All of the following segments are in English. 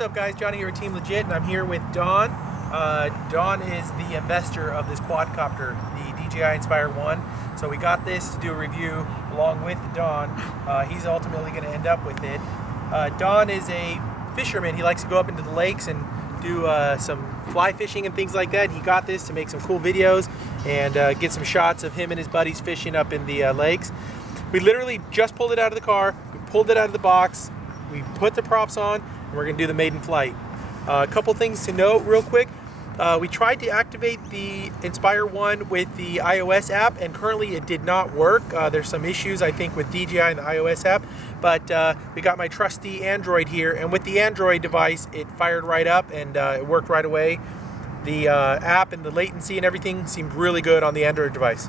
What's up, guys? Johnny here with Team Legit, and I'm here with Don. Don is the investor of this quadcopter, the DJI Inspire 1. So we got this to do a review along with Don. He's ultimately going to end up with it. Don is a fisherman. He likes to go up into the lakes and do some fly fishing and things like that. He got this to make some cool videos and get some shots of him and his buddies fishing up in the lakes. We literally just pulled it out of the car. We pulled it out of the box. We put the props on, and we're going to do the Maiden Flight. A couple things to note real quick. We tried to activate the Inspire 1 with the iOS app, and currently it did not work. There's some issues, I think, with DJI and the iOS app, but we got my trusty Android here, and with the Android device, it fired right up, and it worked right away. The app and the latency and everything seemed really good on the Android device.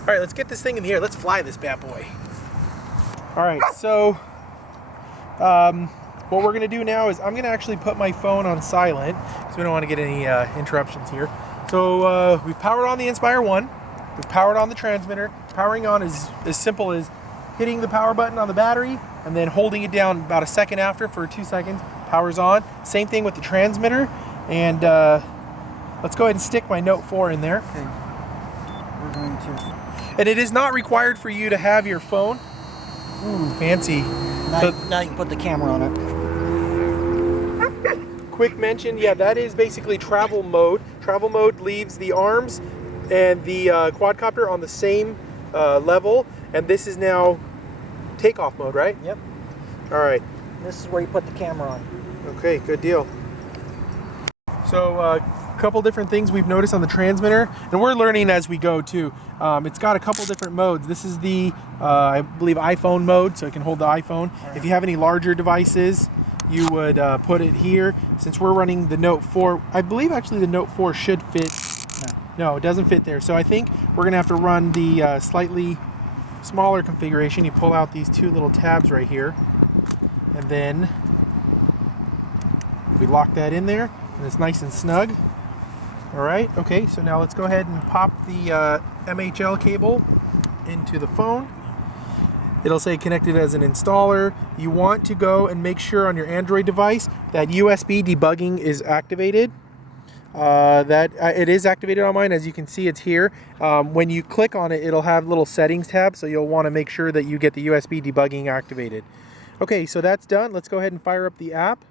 All right, let's get this thing in the air. Let's fly this bad boy. All right, so what we're going to do now is I'm going to actually put my phone on silent because we don't want to get any interruptions here. So we powered on the Inspire 1. We powered on the transmitter. Powering on is as simple as hitting the power button on the battery and then holding it down about a second after for 2 seconds. Powers on. Same thing with the transmitter. And let's go ahead and stick my Note 4 in there. Okay. We're going to... And it is not required for you to have your phone. Ooh, fancy. Now you can put the camera on it. Quick mention, yeah, that is basically travel mode. Travel mode leaves the arms and the quadcopter on the same level, and this is now takeoff mode, right? Yep. All right. This is where you put the camera on. Okay, good deal. So a couple different things we've noticed on the transmitter, and we're learning as we go too. It's got a couple different modes. This is the, I believe, iPhone mode, so it can hold the iPhone. Right. If you have any larger devices, you would put it here. Since we're running the Note 4, I believe actually the Note 4 should fit. No, it doesn't fit there. So I think we're gonna have to run the slightly smaller configuration. You pull out these two little tabs right here, and then we lock that in there, and it's nice and snug. All right, okay, so now let's go ahead and pop the MHL cable into the phone. It'll say connected as an installer. You want to go and make sure on your Android device that USB debugging is activated. It is activated on mine. As you can see, it's here. When you click on it, it'll have little settings tab, so you'll want to make sure that you get the USB debugging activated. Okay, so that's done. Let's go ahead and fire up the app.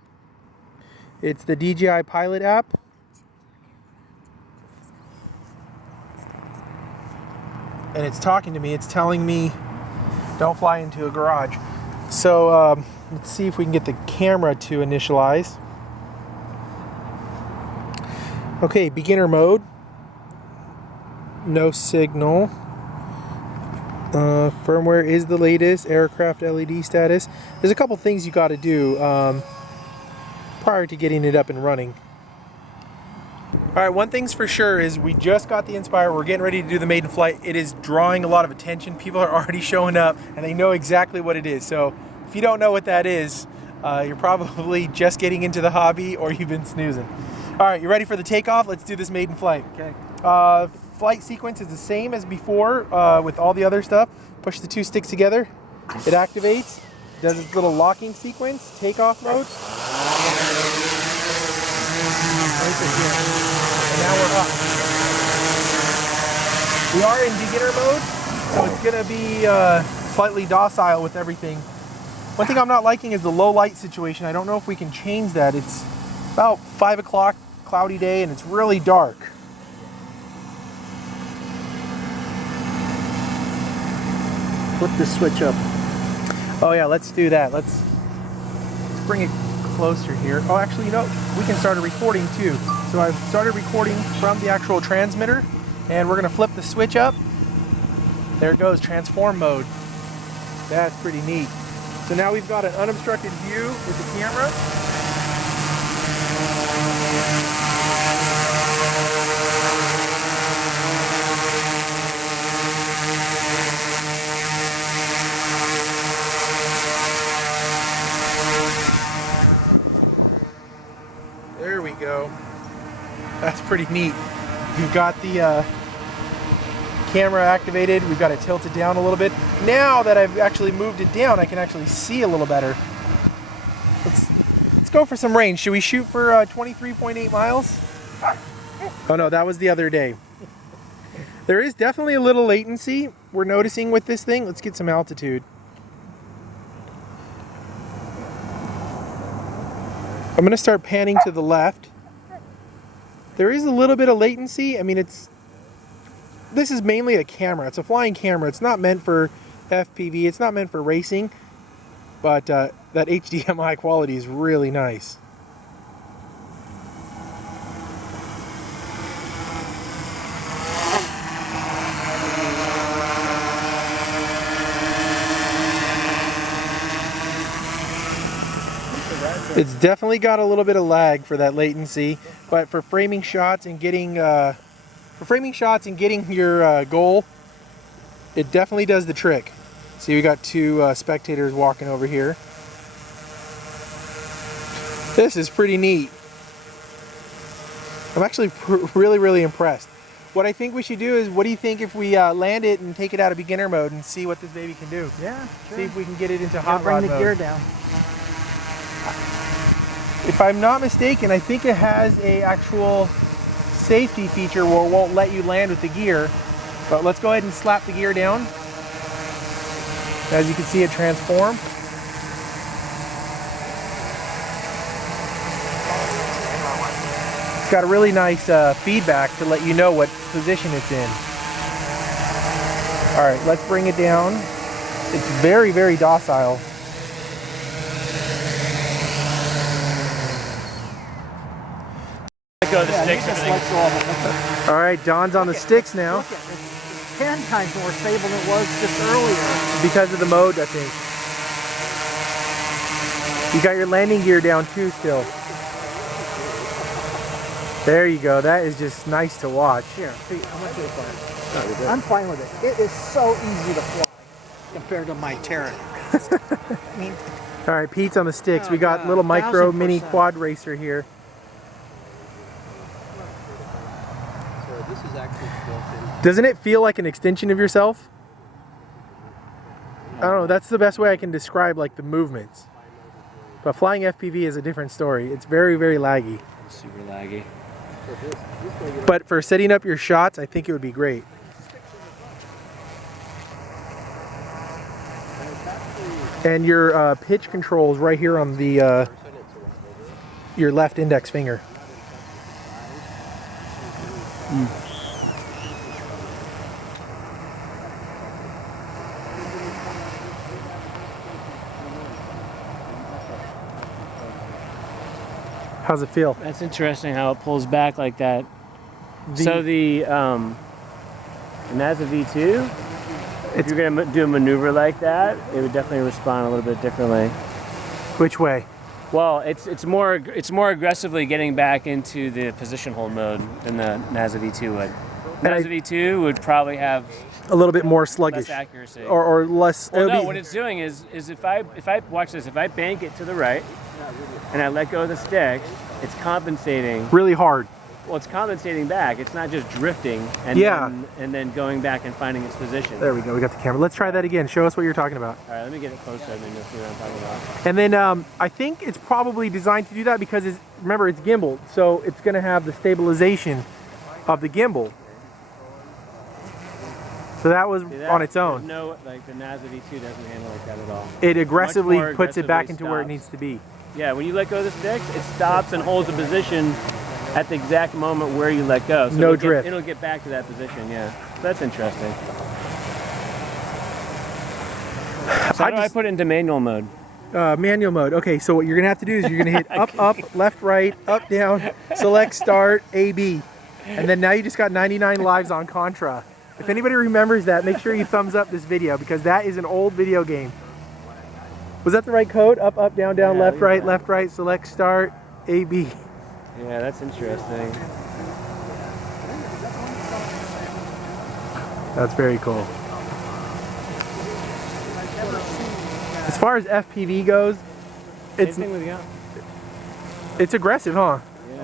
It's the DJI Pilot app. And it's talking to me. It's telling me don't fly into a garage. So let's see if we can get the camera to initialize. Okay, beginner mode. No signal. Firmware is the latest. Aircraft LED status. There's a couple things you got to do prior to getting it up and running. All right, one thing's for sure is we just got the Inspire. We're getting ready to do the Maiden Flight. It is drawing a lot of attention. People are already showing up, and they know exactly what it is. So if you don't know what that is, you're probably just getting into the hobby or you've been snoozing. All right, you ready for the takeoff? Let's do this Maiden Flight. Okay. Flight sequence is the same as before with all the other stuff. Push the two sticks together. It activates. Does its little locking sequence. Takeoff mode. And now we're up. We are in beginner mode, so it's going to be slightly docile with everything. One thing I'm not liking is the low light situation. I don't know if we can change that. It's about 5 o'clock, cloudy day, and it's really dark. Flip the switch up. Oh yeah, let's do that. Let's bring it closer here. Oh, actually, you know, we can start a recording too. So I've started recording from the actual transmitter, and we're gonna flip the switch up. There it goes, transform mode. That's pretty neat. So now we've got an unobstructed view with the camera. There we go. That's pretty neat. You've got the camera activated. We've got it tilted down a little bit. Now that I've actually moved it down, I can actually see a little better. Let's go for some range. Should we shoot for 23.8 miles? Oh no, that was the other day. There is definitely a little latency we're noticing with this thing. Let's get some altitude. I'm gonna start panning to the left. There is a little bit of latency. I mean, this is mainly a camera. It's a flying camera. It's not meant for FPV. It's not meant for racing. But that HDMI quality is really nice. It's definitely got a little bit of lag for that latency, but for framing shots and getting your goal, it definitely does the trick. See, we got two spectators walking over here. This is pretty neat. I'm actually really impressed. What I think we should do is, what do you think if we land it and take it out of beginner mode and see what this baby can do? Yeah, sure. See if we can get it into hot rod bring the mode. gear down. If I'm not mistaken, I think it has a actual safety feature where it won't let you land with the gear. But let's go ahead and slap the gear down. As you can see it transform. It's got a really nice feedback to let you know what position it's in. All right, let's bring it down. It's very docile. Let go of the sticks. All right, Don's on the sticks now. Look at it. It's 10 times more stable than it was just earlier. Because of the mode, I think. You got your landing gear down too still. There you go. That is just nice to watch. Here, see, I'm going to do it. I'm fine with it. It is so easy to fly compared to my Terran. I mean, all right, Pete's on the sticks. We got God, little micro 1000%. mini quad racer here. So this is actually built in. Doesn't it feel like an extension of yourself? I don't know. That's the best way I can describe like the movements. But flying FPV is a different story. It's very laggy. Super laggy. But for setting up your shots, I think it would be great. And your pitch controls right here on the your left index finger. How's it feel? That's interesting how it pulls back like that. So the NASA V2, if you're gonna do a maneuver like that, it would definitely respond a little bit differently. Which way? Well, it's more aggressively getting back into the position hold mode than the NASA V2 would. NASA V2 would probably have A little bit more sluggish. less accuracy. Or less. Well, no, what it's doing is if I watch this, if I bank it to the right and I let go of the sticks, it's compensating. really hard. Well, it's compensating back. It's not just drifting and then going back and finding its position. There we go. We got the camera. Let's try that again. Show us what you're talking about. All right, let me get it closer and then you'll see what I'm talking about. And then I think it's probably designed to do that because remember it's gimbal, so it's going to have the stabilization of the gimbal. So that was See that? on its own. No, like the NASA V2 doesn't handle like that at all. It aggressively Much more puts it back aggressively into where it stops. needs to be. Yeah, when you let go of the sticks, it stops and holds the position at the exact moment where you let go. So No drift. It'll get back to that position, yeah. That's interesting. So how do I put it into manual mode? Manual mode. Okay, so what you're going to have to do is you're going to hit up, left, right, up, down, select, start, A, B. And then now you just got 99 lives on Contra. If anybody remembers that, make sure you thumbs up this video because that is an old video game. Was that the right code? Up, down, Yeah, left, right, select, start, A, B. Yeah, that's interesting. That's very cool. As far as FPV goes, Same thing with you. it's aggressive, huh? Yeah.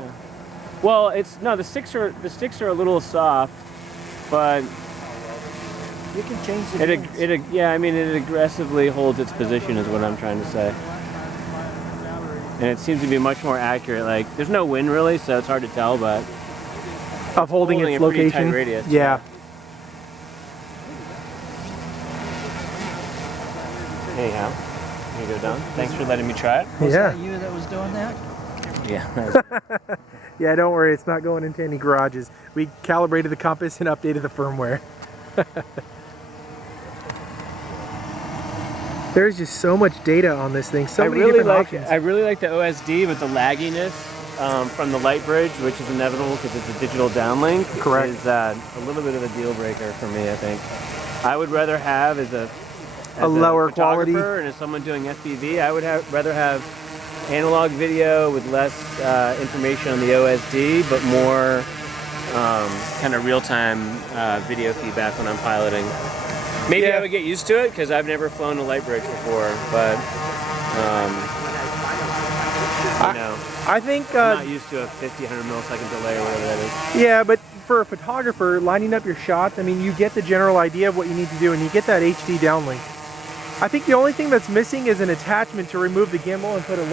Well, the sticks are a little soft, but you can change the it aggressively holds its position is what I'm trying to say. and it seems to be much more accurate. Like, there's no wind really, so it's hard to tell, but Of holding its a pretty location. tight radius. Yeah. Anyhow, here you go, Don. Thanks for letting me try it. Was Yeah. that you that was doing that? Yeah. Yeah, don't worry, it's not going into any garages. We calibrated the compass and updated the firmware. There's just so much data on this thing, so many different options. I really like the OSD, but the lagginess from the light bridge, which is inevitable because it's a digital downlink, Correct. is a little bit of a deal breaker for me, I think. I would rather have as a lower quality. photographer and as someone doing FPV, I would rather have analog video with less information on the OSD, but more kind of real-time video feedback when I'm piloting. Maybe Yeah. I would get used to it because I've never flown a light bridge before, but I think, I'm not used to a 50, 100 millisecond delay or whatever that is. yeah, but for a photographer, lining up your shots, I mean, you get the general idea of what you need to do, and you get that HD downlink. I think the only thing that's missing is an attachment to remove the gimbal and put a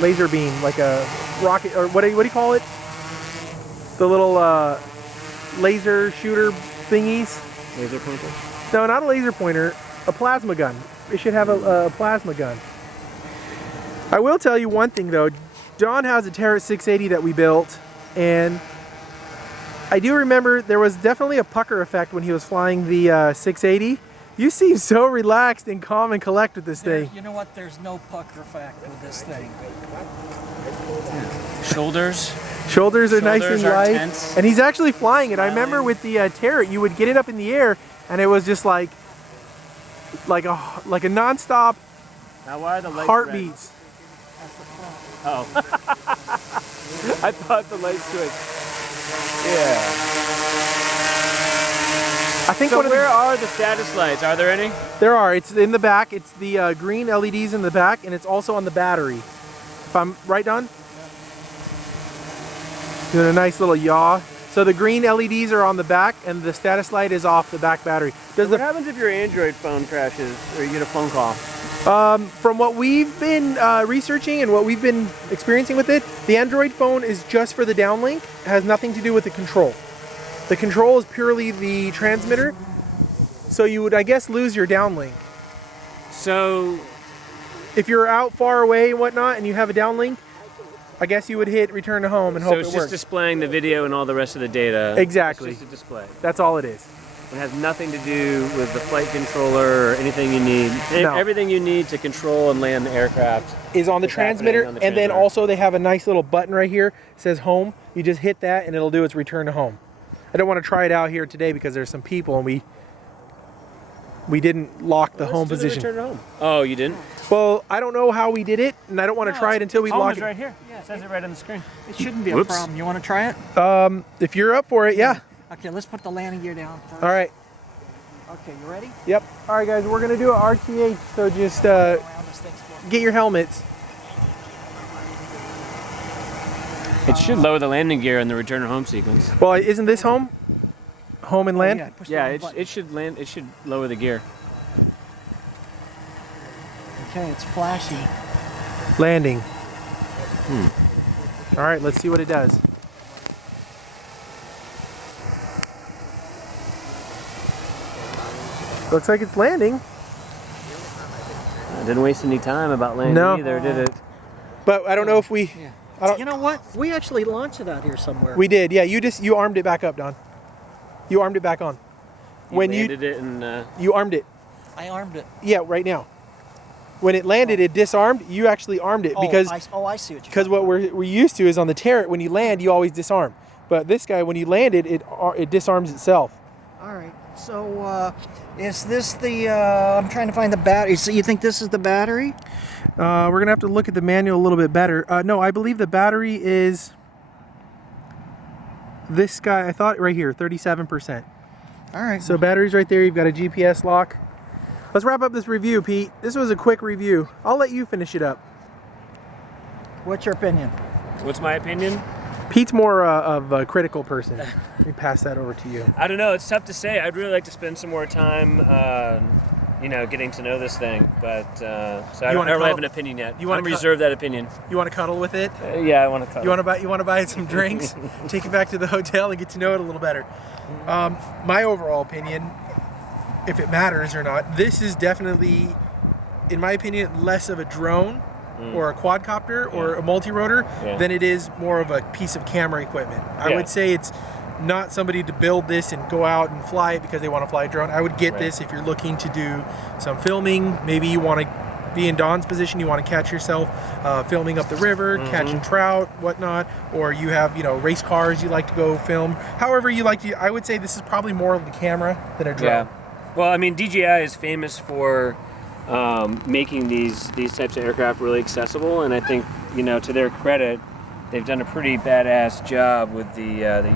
laser beam, like a rocket, or what do you call it? The little laser shooter thingies. Laser pointer? No, not a laser pointer, a plasma gun. It should have a plasma gun. I will tell you one thing though, Don has a Terra 680 that we built, and I do remember there was definitely a pucker effect when he was flying the 680. You seem so relaxed and calm and collect with this thing. You know what? There's no pucker effect with this thing. Shoulders? Shoulders are nice and are light, tense. and he's actually flying it. I remember with the Terra, you would get it up in the air, and it was just like a non-stop Now why are the lights heartbeats. red? Oh. I thought the light switched. Yeah. I think So one of where are the status lights? Are there any? there are. It's in the back. It's the green LEDs in the back, and it's also on the battery. If I'm right, Don? Doing a nice little yaw. So the green LEDs are on the back, and the status light is off the back battery. Does What happens if your Android phone crashes or you get a phone call? From what we've been researching and what we've been experiencing with it, the Android phone is just for the downlink. It has nothing to do with the control. The control is purely the transmitter. So you would, I guess, lose your downlink. So If you're out far away and whatnot and you have a downlink, I guess you would hit return to home and hope it's it just works. displaying the video and all the rest of the data. Exactly. It's just a display. That's all it is. It has nothing to do with the flight controller or anything you need. No. Everything you need to control and land the aircraft Is on the is transmitter, happening on the and then transmitter. also they have a nice little button right here. It says home. You just hit that and it'll do its return to home. I don't want to try it out here today because there's some people and we didn't lock the home Let's do the position. return to home. Oh, you didn't? Well, I don't know how we did it, and I don't want to try it until we Home lock is it. right here. It says it right on the screen. It shouldn't be a Whoops. problem. You want to try it? If you're up for it, yeah. Okay, let's put the landing gear down first. All right. Okay, you ready? Yep. All right, guys, we're gonna do an RTH, so just Around this thing's for get your helmets. It should lower the landing gear in the return to home sequence. Well, isn't this home? Home and land? Yeah, push the Yeah, wrong button. it should land. It should lower the gear. Okay, it's flashy. Landing. All right, let's see what it does. Looks like it's landing, I didn't waste any time about landing No. either, did it? but I don't know if we Yeah. I don't- You know what? We actually launched it out here somewhere. we did. Yeah, you armed it back up, Don. You armed it back on. When you landed it and you armed it. I armed it. Yeah, right now. When it landed, it disarmed. You actually armed it because I see what you're because what we're used to is on the Terra, when you land, you always disarm. But this guy, when you landed, it disarms itself. All right. So, is this the? I'm trying to find the battery. So you think this is the battery? We're gonna have to look at the manual a little bit better. No, I believe the battery is this guy. I thought right here, 37%. All right. So battery's right there. You've got a GPS lock. Let's wrap up this review, Pete. This was a quick review. I'll let you finish it up. What's your opinion? what's my opinion? Pete's more of a critical person. Let me pass that over to you. I don't know. It's tough to say. I'd really like to spend some more time getting to know this thing. But so I You don't wanna really have cuddle? an opinion yet. You wanna I'm cu- reserve that opinion. You want to cuddle with it? Yeah, I want to. You want to buy it some drinks, take it back to the hotel, and get to know it a little better. My overall opinion, if it matters or not, this is definitely, in my opinion, less of a drone or a quadcopter or a multi-rotor than it is more of a piece of camera equipment. I would say it's not somebody to build this and go out and fly it because they want to fly a drone. I would get this if you're looking to do some filming. Maybe you want to be in Don's position, you want to catch yourself filming up the river, catching trout, whatnot, or you have, race cars you like to go film. However you like to, I would say this is probably more of the camera than a drone. Yeah. Well, I mean, DJI is famous for making these types of aircraft really accessible, and I think, to their credit, they've done a pretty badass job with the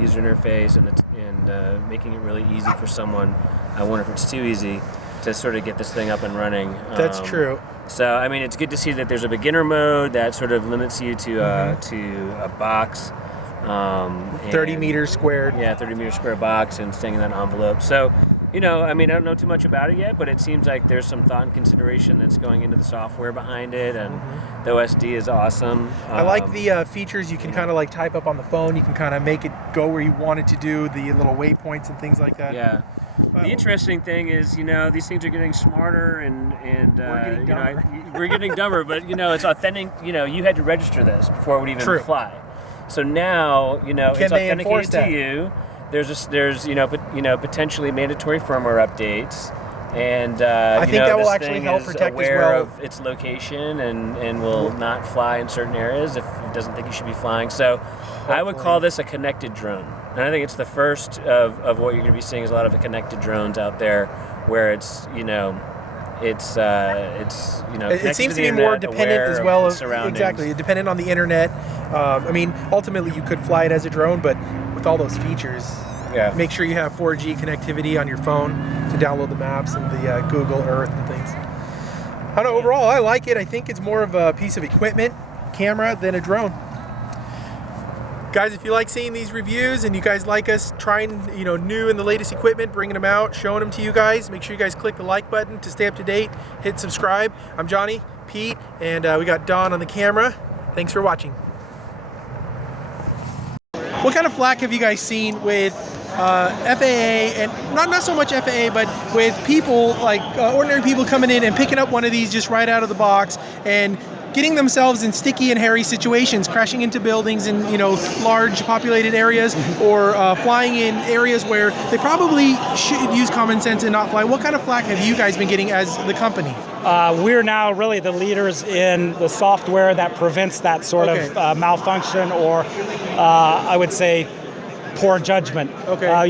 user interface and making it really easy for someone. I wonder if it's too easy to sort of get this thing up and running. That's true. So, I mean, it's good to see that there's a beginner mode that sort of limits you to a box. 30 meters squared. Yeah, 30 meter square box and staying in that envelope. So, I mean, I don't know too much about it yet, but it seems like there's some thought and consideration that's going into the software behind it, and the OSD is awesome. I like the features you can kind of like type up on the phone. You can kind of make it go where you want it to do, the little waypoints and things like that. Yeah. The interesting thing is, these things are getting smarter and We're getting dumber. we're getting dumber, but it's authentic. You had to register this before it would even fly. So now, it's they enforce authenticated that? to you. There's potentially mandatory firmware updates, and I think that will this actually thing help is protect as aware well. of its location and will not fly in certain areas if it doesn't think you should be flying. So I would call this a connected drone, and I think it's the first of what you're going to be seeing is a lot of the connected drones out there, where it seems to be more dependent as well as exactly dependent on the internet. I mean, ultimately you could fly it as a drone, but with all those features, make sure you have 4G connectivity on your phone to download the maps and the Google Earth and things. I don't know, overall I like it. I think it's more of a piece of equipment, camera, than a drone. Guys, if you like seeing these reviews and you guys like us trying, new and the latest equipment, bringing them out, showing them to you guys, make sure you guys click the like button to stay up to date. Hit subscribe. I'm Johnny, Pete, and we got Don on the camera. Thanks for watching. What kind of flack have you guys seen with FAA, and not so much FAA, but with people like ordinary people coming in and picking up one of these just right out of the box and getting themselves in sticky and hairy situations, crashing into buildings in large populated areas, or flying in areas where they probably should use common sense and not fly? What kind of flack have you guys been getting as the company? We're now really the leaders in the software that prevents that sort of malfunction, or I would say poor judgment.